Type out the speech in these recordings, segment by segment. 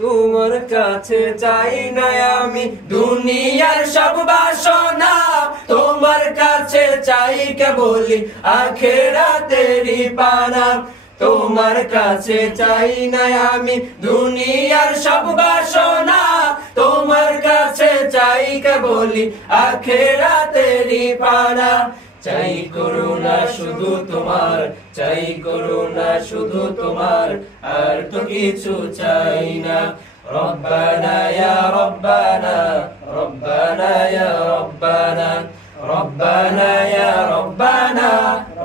তোমার কাছে চাই না আমি দুনিয়ার সব বাসনা, তোমার কাছে চাই কেবলই আখিরাতেরই পানা। তোমার কাছে চাই না আমি দুনিয়ার সব বাসনা, তোমার কাছে চাই কেবলই আখিরাতেরই পানা। চাই করুণা শুধু তোমার, চাই করুণা শুধু তোমার, আর তো কিছু চাই না। রব্বানা ইয়া রব্বানা, রব্বানা ইয়া রব্বানা, রব্বানা ইয়া রব্বানা,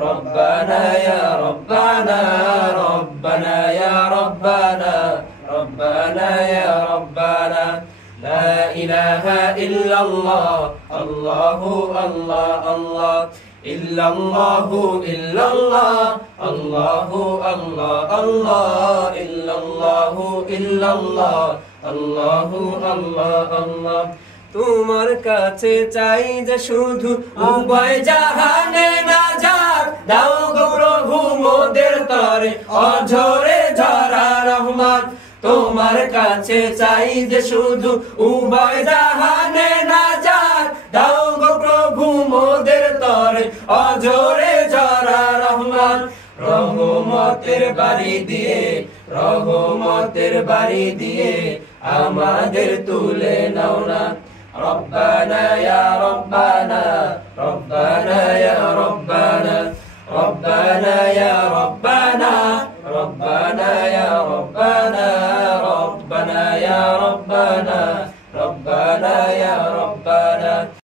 রব্বানা ইয়া রব্বানা, রব্বানা ইয়া রব্বানা, রব্বানা ইয়া রব্বানা। লা ইলাহা ইল্লাল্লাহ, আল্লাহু আল্লাহ আল্লাহ, ইল্লাল্লাহু ইল্লাল্লাহ, আল্লাহু আল্লাহ আল্লাহ, ইল্লাল্লাহু ইল্লাল্লাহ, আল্লাহু আল্লাহ আল্লাহ। তোমার কাছে চাই যে শুধু উভয় জাহানে নাজাত, দাও গো প্রভু মোদের তরে অঝরে ঝরা রহমত। তোমার কাছে চাই যে শুধু উভয় জাহানে নাজাত, দাও গো প্রভু মোদের তরে অঝরে ঝরা রহমত। রহমতের বাড়ি দিয়ে, রহমতের বাড়ি দিয়ে আমাদের তুলে নাও না। রব্বানা ইয়া রব্বানা, রব্বানা